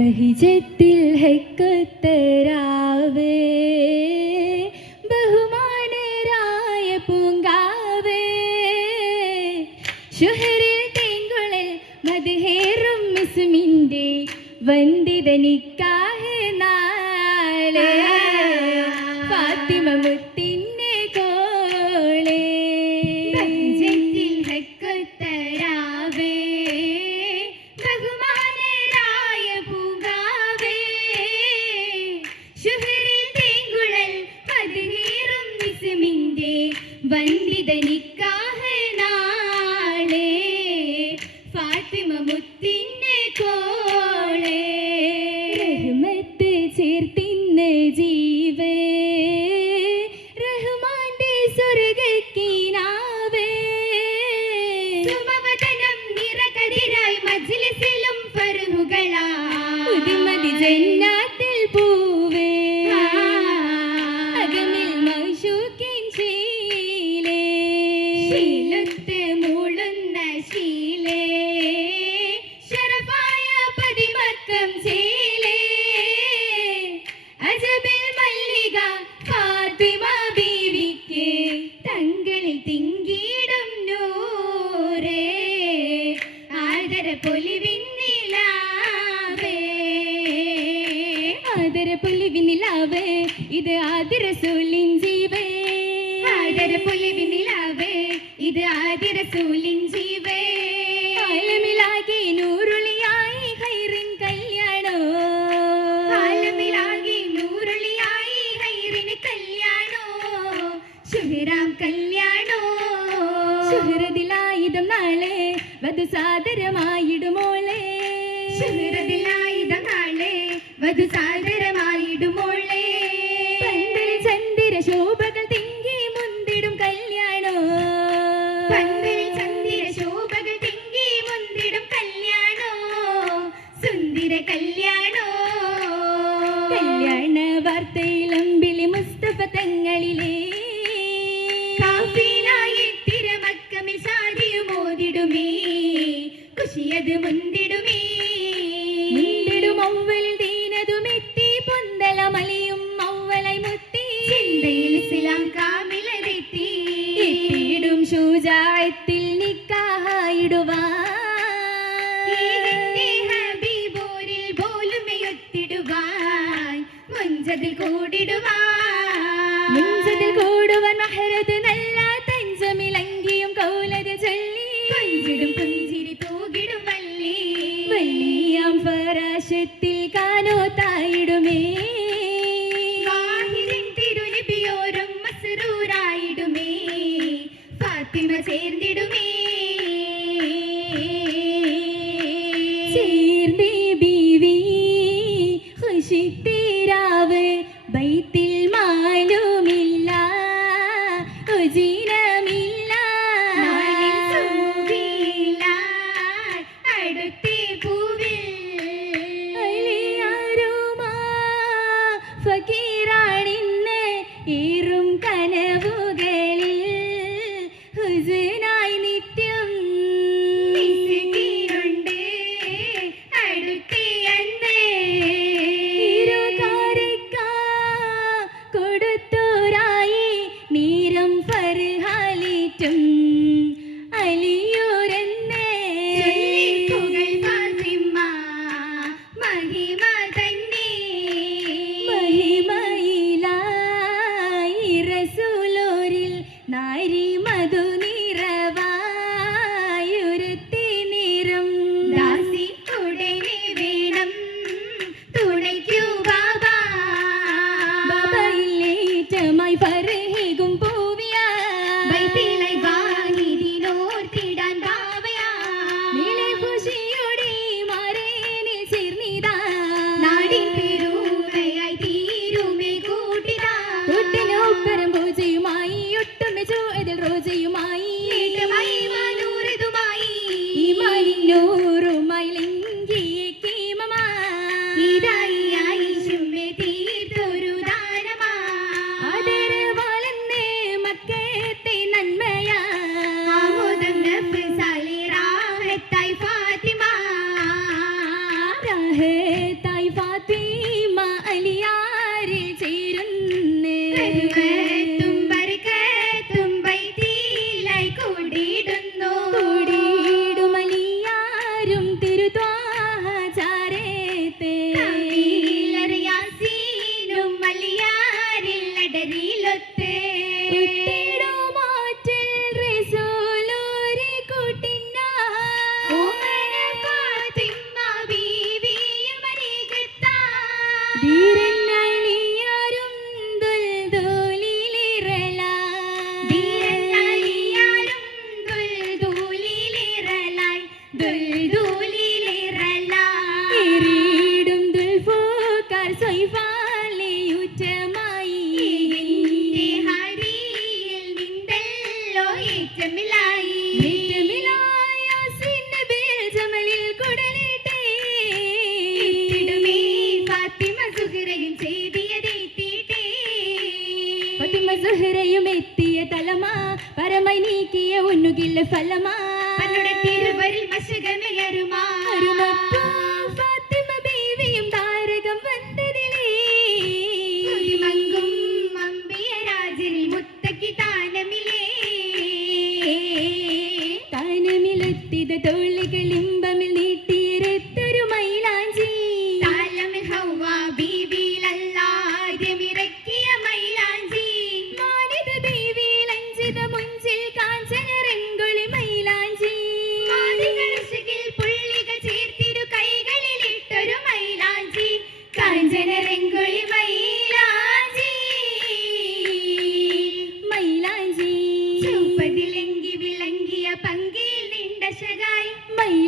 ബഹിജത്തിൽ ഹെക്കത്തരാവേ ബഹുമാനരായ പൂങ്കാവേ. ഷുഹരിൽ തേങ്കുളൽ മതിഹേറും മിസുമിന്റെ വന്ദിതനിക്കാ. വന്ദിതനിക്കാഹ ഫാത്തിമ മുത്തിന്നെ കോളെ. റഹ്മത്ത് ചേർത്തിന്ന് ജീവേ. റഹ്മാന്റെ സ്വർഗക്കേ അതര പൊലിവിന്നിലാവേ. അതര പൊലിവിന്നിലാവേ ഇത് ആതിര സൂലിൻ ജീവേ. അതര പൊലിവിന്നിലാവേ ഇത് ആതിര സൂലിൻ ജീവ. വധുസാദരമായിടുമോളെ ശിബിരത്തിലായുധങ്ങളെ വധുസാദര പൊന്തലത് മുന്തിടുമേ. മുന്തിടും ഔവലിൽ ദീനതുമെത്തി പൊന്തല മലിയും മുത്തി ചിന്തയിൽ സിലാം കാമിലെത്തി എത്തിയിടും ശൂജായത്തിൽ നിക്കായിടുവാൻ കൂടിടുവാൻ. കൂടുവൻ മഹരത് Cállate. ഫക്കീറാണിന്ന് ഈറും കനവുകളിൽ ഹുസന தெய்வத்தே சொல்லுமா தன்னோட திருவரில் மசகமே அருமா அருமா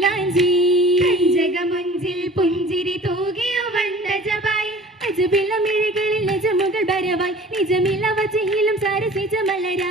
പുല്ലാഞ്ചി ജഗമൊഞ്ചിൽ പുഞ്ചിരി തൂകിയോ വണ്ടജബായി അജബില മിഴികളിൽ നിജമുകൾ ഭരവായി. നിജമില വജയിലും സരസിജ മലരാ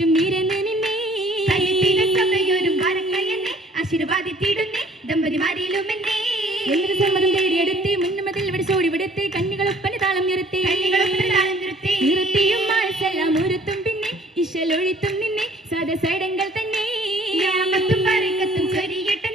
ചുറ്റും നിരനിന്നെ സഭയൊരും വാരക്കയെന്നെ ആശീർവാദിത്തിടുന്നേ ദമ്പതിമാരിലും എന്നെ എന്നൊരു സമ്മതം തേടിയെടുത്ത് മുന്നമതിൽ ഇവിടെ ചോടിവിടുത്ത് കണ്ണികളൊപ്പന താളം നിർത്തി നിർത്തിയും മനസ്സെല്ലാം ഉരുത്തും പിന്നെ ഇശലൊഴിത്തും നിന്നെ. സദസൈഡങ്ങൾ തന്നെ. ഞാമത്തും പറക്കത്തും ചൊരിയട്ടെ.